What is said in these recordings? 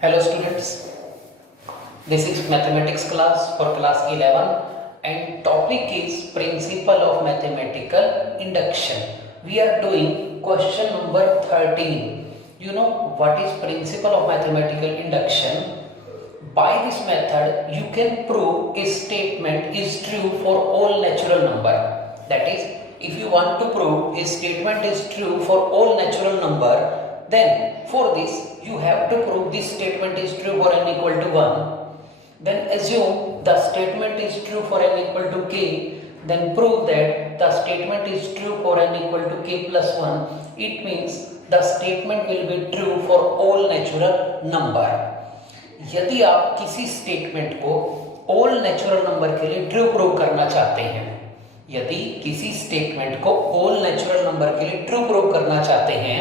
Hello students, this is mathematics class for class 11 and topic is principle of mathematical induction. We are doing question number 13. You know what is principle of mathematical induction? By this method you can prove a statement is true for all natural number. That is, if you want to prove a statement is true for all natural number, then for this you have to prove this statement is true for n equal to 1. Then assume the statement is true for n equal to k. Then prove that the statement is true for n equal to k plus 1. It means the statement will be true for all natural number. यदि आप किसी statement को all natural number के लिए true prove करना चाहते हैं, यदि किसी स्टेटमेंट को ऑल नेचुरल नंबर के लिए ट्रू प्रूव करना चाहते हैं,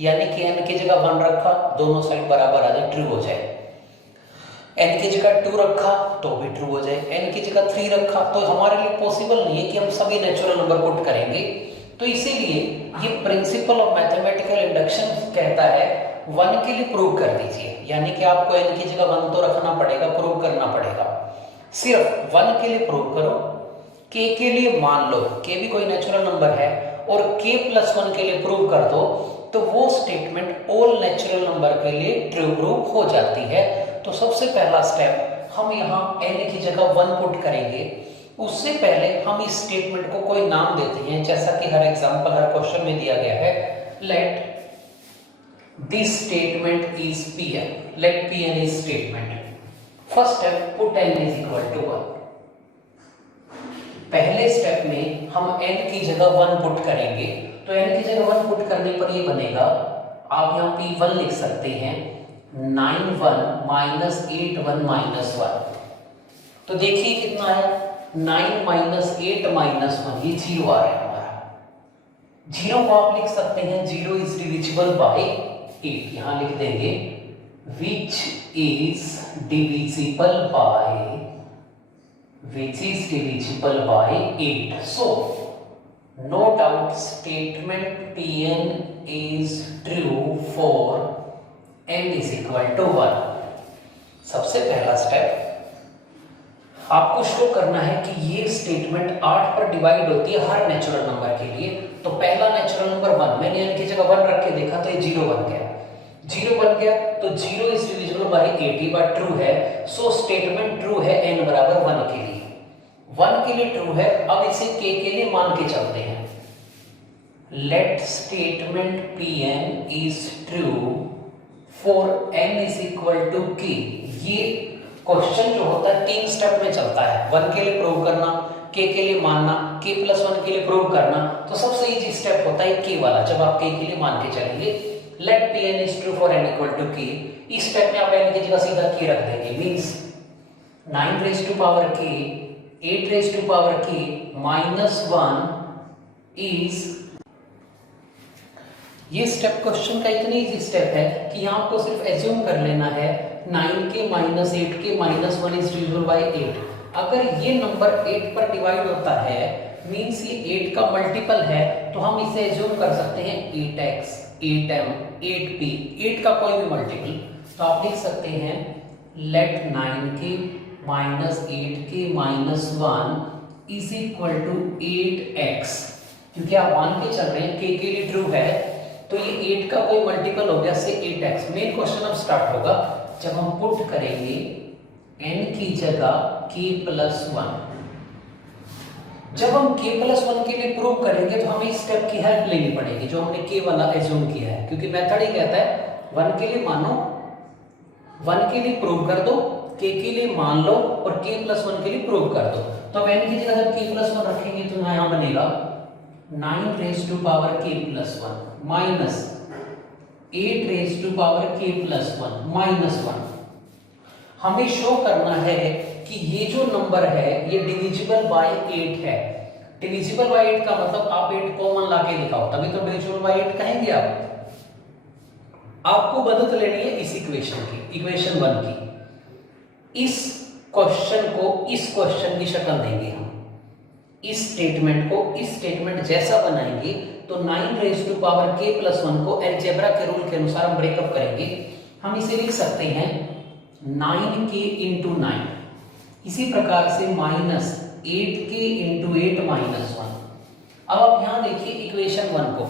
यानी कि n की जगह 1 रखा, दोनों साइड बराबर आ जाए, ट्रू हो जाए। n की जगह 2 रखा तो भी ट्रू हो जाए। n की जगह 3 रखा तो हमारे लिए पॉसिबल नहीं है कि हम सभी नेचुरल नंबर पुट करेंगे। तो इसीलिए ये प्रिंसिपल ऑफ मैथमेटिकल इंडक्शन कहता है 1 के लिए प्रूव कर दीजिए, यानी कि आपको n की जगह 1 तो रखना पड़ेगा, प्रूव करना पड़ेगा। सिर्फ 1 के लिए प्रूव करो, k के लिए मान लो, k भी कोई नेचुरल नंबर है, और k प्लस 1 के लिए प्रूव कर दो, तो वो स्टेटमेंट ऑल नेचुरल नंबर के लिए ट्रू प्रूव हो जाती है। तो सबसे पहला स्टेप हम यहाँ n की जगह 1 पुट करेंगे। उससे पहले हम इस स्टेटमेंट को कोई नाम देते हैं, जैसा कि हर एग्जांपल हर क्वेश्चन में दिया गया है। Let this statement is Pn, let Pn is statement. First step, put n is equal to 1। पहले स्टेप में हम n की जगह 1 पुट करेंगे, तो n की जगह 1 पुट करने पर ये बनेगा, आप यहाँ P1 लिख सकते हैं 9 1 -8 1 -1। तो देखिए कितना है, 9 - 8 -1, ये 0 आ रहा है हमारा। 0 को आप लिख सकते हैं 0 इज डिविजिबल बाय 8, यहाँ लिख देंगे which is divisible by 8. So no doubt statement Pn is true for n is equal to 1. सबसे पहला स्टेप आपको शो करना है कि ये स्टेटमेंट 8 पर डिवाइड होती है हर नेचुरल नंबर के लिए। तो पहला नेचुरल नंबर 1, मैंने n की जगह 1 रख के देखा तो ये 0 बन गया। 0 बन गया तो 0 इज डिविजिबल बाय 8, ये बात ट्रू है। सो स्टेटमेंट ट्रू है n बराबर 1 के लिए। 1 के लिए ट्रू है। अब इसे k के लिए मान के चलते हैं। Let statement Pn is true for n is equal to k। ये क्वेश्चन जो होता है 3 स्टेप में चलता है। 1 के लिए प्रूव करना, k के लिए मानना, k प्लस 1 के लिए प्रूव करना। तो सबसे इजी स्टेप होता है k वाला, जब आप k के लिए मान के चलेंगे। Let Pn is true for n equal to k। इस स्टेप में आप n की जगह सीधा k रख देंगे, means 9 raise to power k 8 raise to power k -1 is, ये स्टेप क्वेश्चन का इतनी इजी स्टेप है कि यहाँ आपको सिर्फ एज्यूम कर लेना है 9k - 8k -1 is divisible bye 8। अगर ये नंबर 8 पर डिवाइड होता है, मींस ये 8 का मल्टीपल है, तो हम इसे एज्यूम कर सकते हैं 8x 8m 8p, 8 का कोई भी मल्टीपल। तो आप लिख सकते हैं late 9k - 8k -1 is equal to 8x। क्योंकि आप मान के चल रहे हैं k के लिए ट्रू है, तो ये 8 का कोई मल्टीपल हो गया से 8x। मेन क्वेश्चन अब स्टार्ट होगा जब हम पुट करेंगे n की जगह k प्लस 1। जब हम k प्लस 1 के लिए प्रूव करेंगे तो हमें इस स्टेप की हेल्प लेनी पड़ेगी जो हमने k वाला एज्यूम किया है, क्योंकि मेथड ही कहता है 1 के लिए मानो, 1 के लिए प्रूव कर दो, k के लिए मान लो और k प्लस 1 के लिए प्रूव कर दो। तो अब n की जगह जब k प्लस 1 रखेंगे तो यहाँ बनेगा 9 raise to power k plus 1 minus 8 raise to power k plus 1 -1। हमें शो करना है कि ये जो नंबर है ये डिविजिबल बाय 8 है। डिविजिबल बाय 8 का मतलब आप 8 कॉमन लाके दिखाओ, तभी तो डिविजिबल बाय 8 कहेंगे आप। आपको मदद लेनी है इस इक्वेशन की, इक्वेशन 1 की। इस क्वेश्चन को इस क्वेश्चन की शक्ल देंगे हम, इस स्टेटमेंट को इस स्टेटमेंट जैसा बनाएंगे। तो 9 raise to power k plus 1 को अलजेब्रा के रूल के अनुसार हम ब्रेकअप करेंगे। हम इसे लिख सकते हैं 9k इंटू 9। इसी प्रकार से -8k इंटू 8 -1। अब आप यहाँ देखिए इक्वेशन 1 को,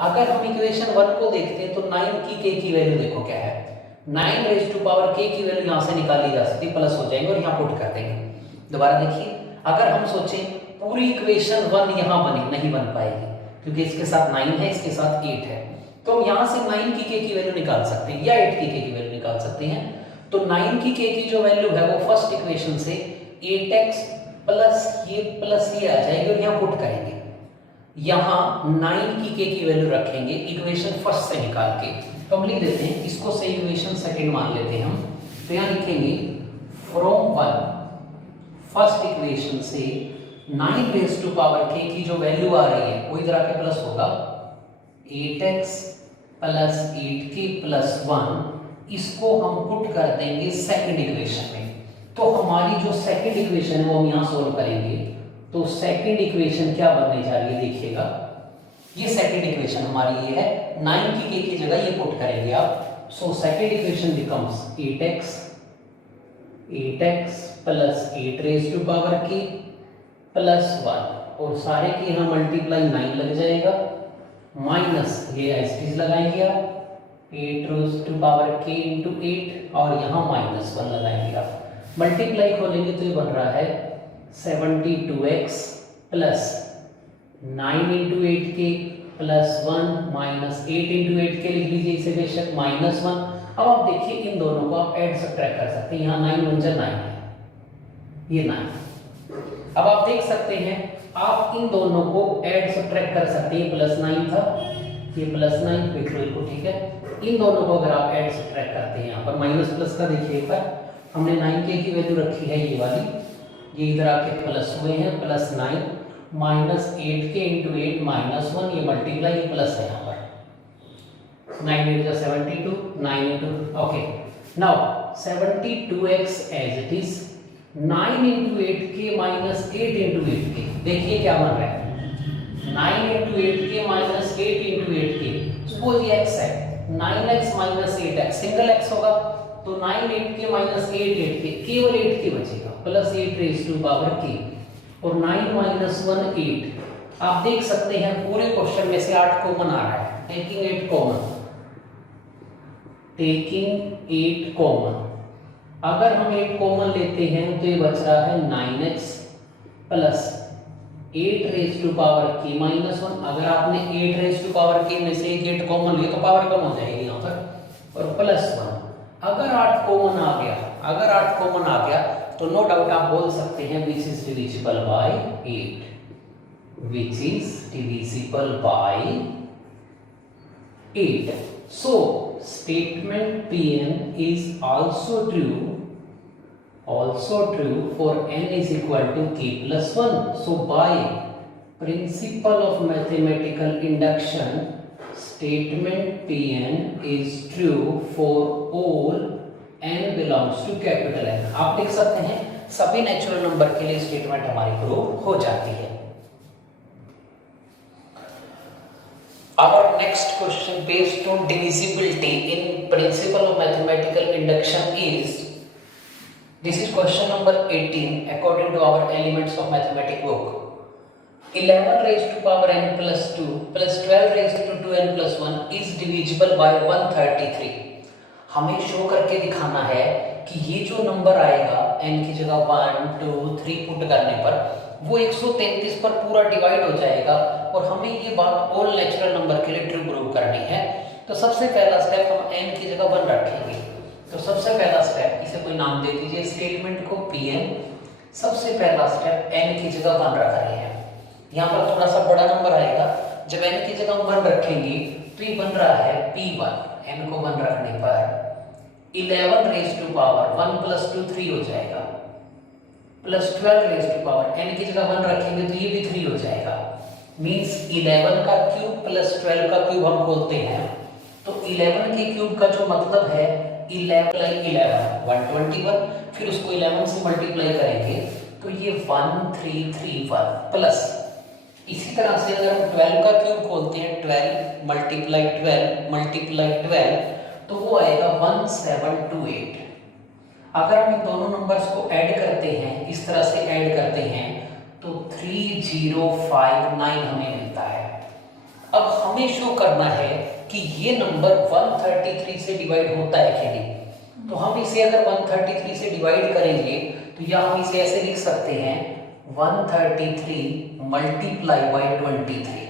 अगर हम इक्वेशन 1 को देखते हैं तो 9 की k की वैल्यू देखो क्या है, 9 रेज़ टू पावर k की वैल्यू यहाँ से निकाली जा सकती है, प्लस हो जाएंगे और यहाँ पुट कर देंगे। दोबारा देखिए, अगर हम सोचें पूरी इक्वेशन 1 यहाँ बनी नहीं बन पाएगी, क्योंकि इसके साथ 9 है, इसके साथ 8 है, तो हम यहाँ से 9 की k की वैल्यू निकाल सकते हैं या 8 की k की वैल्यू निकाल सकते हैं। तो 9 की k की जो वैल्यू है वो फर्स्ट इक्वेशन से 8x प्लस ये आ जाएगी और यहाँ पुट करेंगे। यहाँ 9 की k की वैल्यू रखेंगे इक्वेशन फर्स्ट से निकाल के, तो हम लिख देते हैं इसको से इक्वेशन सेकंड मान लेते हैं हम। तो यहाँ लिखेंगे फ्रॉम 1 फर्स्ट इक्वेशन से 9 रेज़ टू पावर k की जो वैल्यू आ रही है वो इधर आके प्लस होगा 8x प्लस 8k प्लस 1, इसको हम पुट कर देंगे सेकंड इक्वेशन में। तो हमारी जो सेकंड इक्वेशन है वो हम यहाँ सोल्व करेंगे। तो सेकंड इक्वेशन क्या बनने जा रही है देखिएगा, ये सेकंड इक्वेशन हमारी ये है, 9 की k की जगह ये पुट करेंगे आप। So second equation becomes 8x plus 8 raise to power k plus 1, और सारे के यहाँ मल्टीप्लाई 9 लग जाएगा, माइनस ये एस्टीज लगाएंगे आप 8 raise to power k into 8 और यहाँ -1 लगाएंगे आप। मल्टीप्लाई खोलेंगे तो ये बन रहा है 72x plus 9 into 8k plus 1 minus 8 into 8k लिख लीजिए इसे बेशक -1। अब आप देखिए इन दोनों को आप ऐड सब्ट्रैक्ट कर सकते हैं, यहाँ 9 1 जा 9 है, ये 9। अब आप देख सकते हैं आप इन दोनों को ऐड सब्ट्रैक्ट कर सकते हैं, +9 था, ये +9 बिल्कुल को ठीक है। इन दोनों को अगर आप ऐड सब्ट्रैक्ट करते हैं यहाँ पर माइनस प्लस का देखिए एक बार, हमने 9k की वैल्यू रखी है ये वाली, ये इधर आके प्लस हुए हैं +9 माइनस 8k इंटू 8 -1, ये मल्टीप्लाई ये प्लस है यहाँ पर 9 into 72 9 into okay now 72x as it is 9 into 8k minus 8 into 8k। देखिए क्या बन रहा है 9 into 8k minus 8 into 8k। Suppose ये x है 9x minus 8x single x होगा, तो 9 8k minus 8 8k केवल 8k बचेगा plus 8 raise to power k और 9 minus 1 8। आप देख सकते हैं पूरे क्वेश्चन में से 8 कॉमन आ रहा है, टेकिंग 8 कॉमन, टेकिंग 8 कॉमन। अगर हम 8 कॉमन लेते हैं तो ये बच रहा है 9x plus 8 raise to power k -1। अगर आपने 8 रेज़ टू पावर k में से 8 कॉमन लिया तो पावर कम हो जाएगी यहाँ पर, और +1। अगर 8 कॉमन आ गया, अगर 8 कॉमन आ गया तो नो डाउट आप बोल सकते हैं विच is divisible bye 8, which is divisible bye 8। So statement Pn is also true for n is equal to k plus 1. So by principle of mathematical induction, statement Pn is true for all n belongs to capital N। आप लिख सकते हैं सभी natural number के लिए statement हमारी prove हो जाती है। Our next question based on divisibility in principle of mathematical induction is, this is question number 18 according to our elements of mathematics book। 11 raised to power n plus 2 plus 12 raised to 2n plus 1 is divisible by 133। हमें show करके दिखाना है कि ये जो number आएगा n की जगह 1 2 3 पुट करने पर वो 133 पर पूरा डिवाइड हो जाएगा, और हमें ये बात ऑल नेचुरल नंबर के लिए ट्रू प्रूव करनी है। तो सबसे पहला स्टेप हम n की जगह 1 रखेंगे। तो सबसे पहला स्टेप, इसे कोई नाम दे दीजिए स्टेटमेंट को Pn। सबसे पहला स्टेप n की जगह 1 रख रहे हैं। यहाँ पर थोड़ा सा बड़ा नंबर आएगा, जब n की जगह 1 रखेंगे तो ये बन रहा है P1। n को 1 रखने पर 11 रेज़ टू पावर 1 प्लस 2 3 हो जाएगा, plus 12 raise to power n की जगह 1 रखेंगे तो ये भी 3 हो जाएगा। मीन्स 11 का क्यूब प्लस 12 का क्यूब हम खोलते हैं, तो 11 के क्यूब का जो मतलब है 11 + 11 121, फिर उसको 11 से मल्टीप्लाई करेंगे तो ये 1331 प्लस, इसी तरह से अगर हम 12 का क्यूब खोलते हैं 12 × 12 × 12 तो वो आएगा 1728। अगर हम इन दोनों नंबर्स को ऐड करते हैं, इस तरह से ऐड करते हैं, तो 3059 हमें मिलता है। अब हमें शो करना है कि ये नंबर 133 से डिवाइड होता है कि नहीं। तो हम इसे अगर 133 से डिवाइड करेंगे तो या हम इसे ऐसे लिख सकते हैं 133 मल्टीप्लाई बाई 23।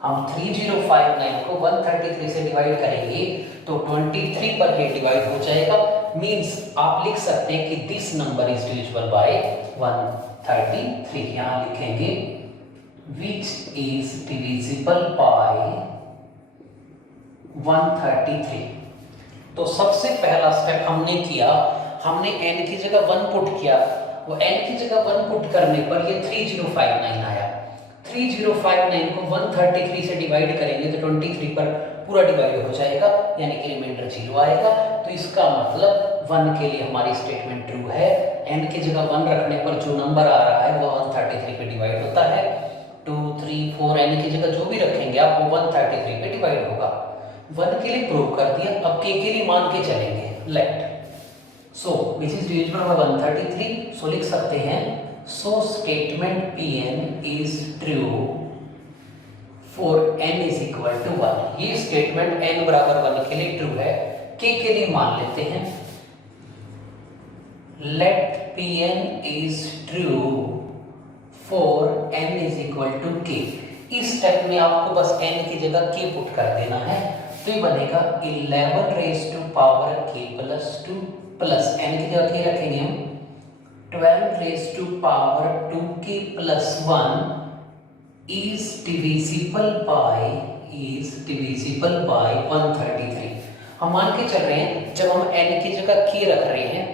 हम 3059 को 133 से डिवाइड करेंगे तो 23 पर ये डिवाइड हो जाएगा। मींस आप लिख सकते हैं कि this number is divisible by 133। यहां लिखेंगे which is divisible by 133। तो सबसे पहला स्टेप हमने किया, हमने n की जगह 1 पुट किया। वो n की जगह 1 पुट करने पर ये 3059 आया। 3059 को 133 से डिवाइड करेंगे तो 23 पर पूरा डिवाइड हो जाएगा, यानी कि रिमाइंडर 0 आएगा। तो इसका मतलब 1 के लिए हमारी स्टेटमेंट ट्रू है। n की जगह 1 रखने पर जो नंबर आ रहा है वो 133 पे डिवाइड होता है। 2 3 4 n की जगह जो भी रखेंगे आप वो 133 पे डिवाइड होगा। 1 के लिए प्रूव कर दिया। अब k के लिए मान के चलेंगे। Let so which is divisible by 133। So लिख सकते हैं so statement Pn is true for n is equal to 1। ये स्टेटमेंट n बराबर 1 के लिए ट्रू है। k के लिए मान लेते हैं let Pn is true for n is equal to k। इस स्टेप में आपको बस n की जगह k पुट कर देना है। तो ये बनेगा 11 raise to power k plus 2 plus n की जगह k रखेंगे हम 12 raise to power 2k plus 1 is divisible by 133। हम मान के चल रहे हैं जब हम n की जगह k रख रहे हैं,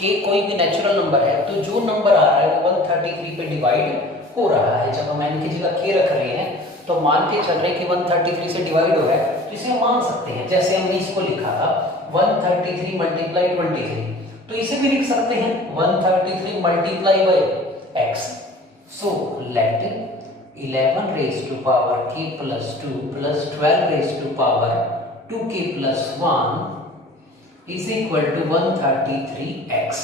k कोई भी नेचुरल नंबर है, तो जो नंबर आ रहा है वो 133 पे डिवाइड हो रहा है। जब हम n की जगह k रख रहे हैं तो मान के चल रहे हैं कि 133 से डिवाइड हो रहा है, तो इसे मान सकते हैं। जैसे हमने इसको लिखा था 133 मल्टीप्लाई 23, तो इसे भी लिख सकते हैं 133 multiply by x। So let 11 raise to power k plus 2 plus 12 raise to power 2k plus 1 is equal to 133x।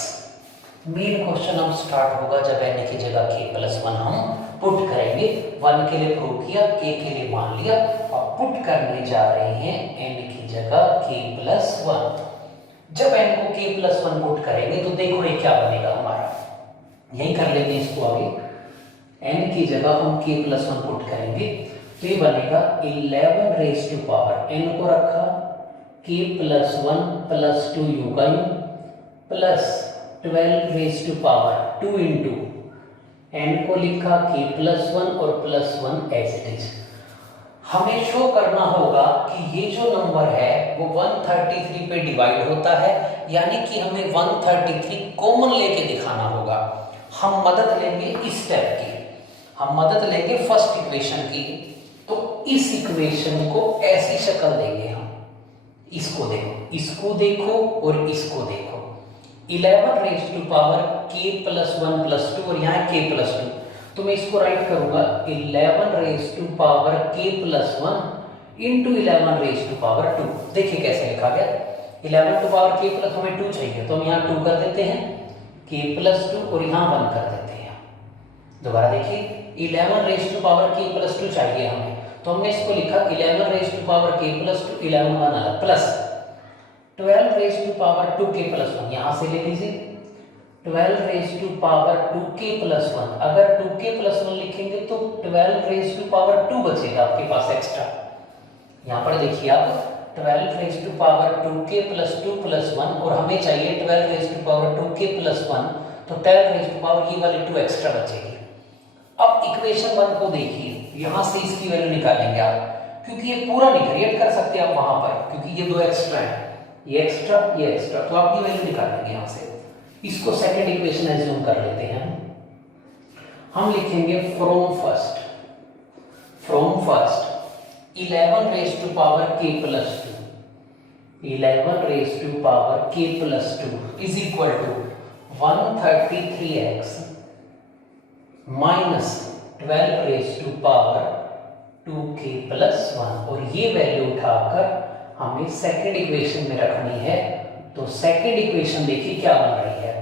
Main question अब स्टार्ट होगा जब n की जगह k प्लस 1 हम पुट करेंगे। 1 के लिए प्रूव किया, k के लिए मान लिया, अब पुट करने जा रहे हैं n की जगह k प्लस 1। जब n को k प्लस 1 पुट करेंगे तो देखो ये क्या बनेगा हमारा। यही कर लेंगे इसको आगे। n की जगह हम k प्लस 1 पुट करेंगे तो ये बनेगा 11 रेज टू पावर, n को रखा k प्लस 1 प्लस 2 u का u plus 12 raise to power 2 into n को लिखा k प्लस 1 और प्लस 1 एज इट इज। हमें शो करना होगा कि ये जो नंबर है वो 133 पे डिवाइड होता है, यानी कि हमें 133 कॉमन लेके दिखाना होगा। हम मदद लेंगे इस स्टेप की, हम मदद लेंगे फर्स्ट इक्वेशन की। तो इस इक्वेशन को ऐसी शक्ल देंगे हम। इसको देखो, इसको देखो और इसको देखो। 11 raise to power k plus 1 plus 2 और यहाँ k प्लस 2, तो मैं इसको राइट करूंगा 11 raise to power k plus 1 into 11 raise to power 2। देखिए कैसे लिखा गया। 11 टू पावर k प्लस हमें 2 चाहिए तो हम यहाँ 2 कर देते हैं, k प्लस 2 और यहाँ 1 कर देते हैं। दोबारा देखिए 11 raise to power k plus 2 चाहिए हमें, तो हमने इसको लिखा 11 raise to power k plus 2, 11 1 अलग plus 12 raise to power 2k plus 1 यहाँ से ले लीजिए 12 raise to power 2k plus 1। अगर 2k प्लस 1 लिखेंगे तो 12 रेज टू पावर 2 बचेगा आपके पास एक्स्ट्रा। यहाँ पर देखिए आप 12 raise to power 2k plus 2 plus 1 और हमें चाहिए 12 raise to power 2k plus 1, तो 12 रेज टू पावर ये वाली 2 एक्स्ट्रा बचेगी। अब इक्वेशन 1 को देखिए, यहाँ से इसकी वैल्यू निकालेंगे आप, क्योंकि ये पूरा नहीं क्रिएट कर सकते आप वहां पर, क्योंकि ये 2 एक्स्ट्रा है, ये एक्स्ट्रा, तो आप ये वैल्यू निकालेंगे यहाँ से। इसको सेकंड इक्वेशन एज्यूम कर लेते हैं। हम लिखेंगे from first 11 raise to power k plus 2, 11 raise to power k plus 2 is equal to 133x minus 12 raise to power 2k plus 1, और ये वैल्यू उठाकर हमें सेकंड इक्वेशन में रखनी है। तो सेकंड इक्वेशन देखिए क्या बन रही है,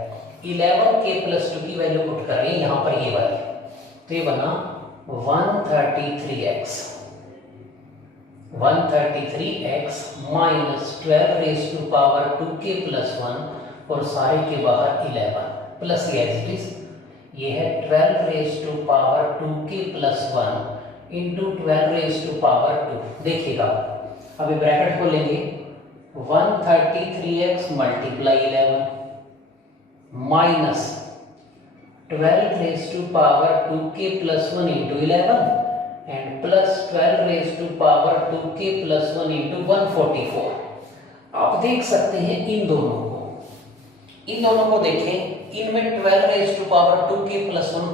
11k+2 की वैल्यू पुट करें यहाँ पर ये वाली, तो ये बना 133x माइनस 12 और सारे के बाहर 11 प्लस ये है 12 इंटू 12 देखिएगा। अभी ब्रैकेट खोलेंगे, 133x multiply 11 minus 12 into 11 and plus 12 into 144। आप देख सकते हैं इन दोनों को देखें, इनमें 12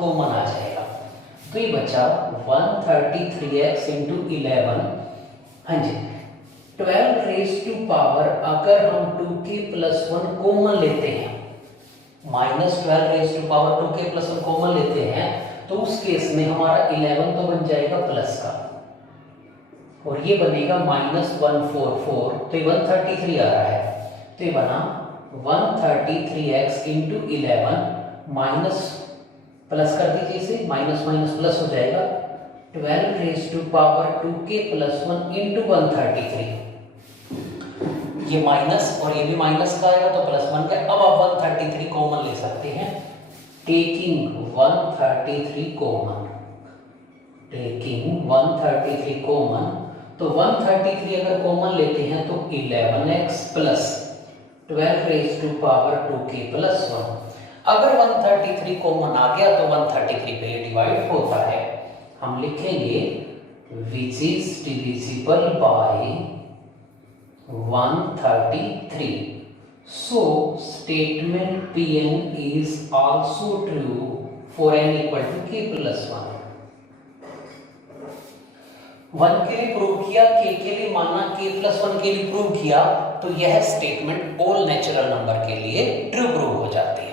कॉमन आ जाएगा, तो ये बचा 133x इंटू 11। हाँ जी, 12 अगर हम 2k+1 कॉमन लेते हैं, माइनस 12 कॉमन लेते हैं, तो उस केस में हमारा 11 तो बन जाएगा प्लस का और ये बनेगा -144, तो ये 133 आ रहा है, तो ये बना 133x इंटू 11 माइनस प्लस कर दीजिए इसे, माइनस माइनस प्लस हो जाएगा 12 इंटू 133, ये माइनस और ये भी माइनस का आएगा तो प्लस 1 का। अब आप 133 कॉमन ले सकते हैं, टेकिंग 133 कॉमन, तो 133 अगर कॉमन लेते हैं तो 11x प्लस 12 अगर 133 कॉमन आ गया तो 133 पे डिवाइड होता है। हम लिखेंगे विच is divisible by 133। So statement Pn is also true for n equal to k+1। 1 के लिए प्रूव किया, k के लिए माना, k+1 के लिए प्रूव किया, तो यह स्टेटमेंट ऑल नेचुरल नंबर के लिए ट्रू प्रूव हो जाती है।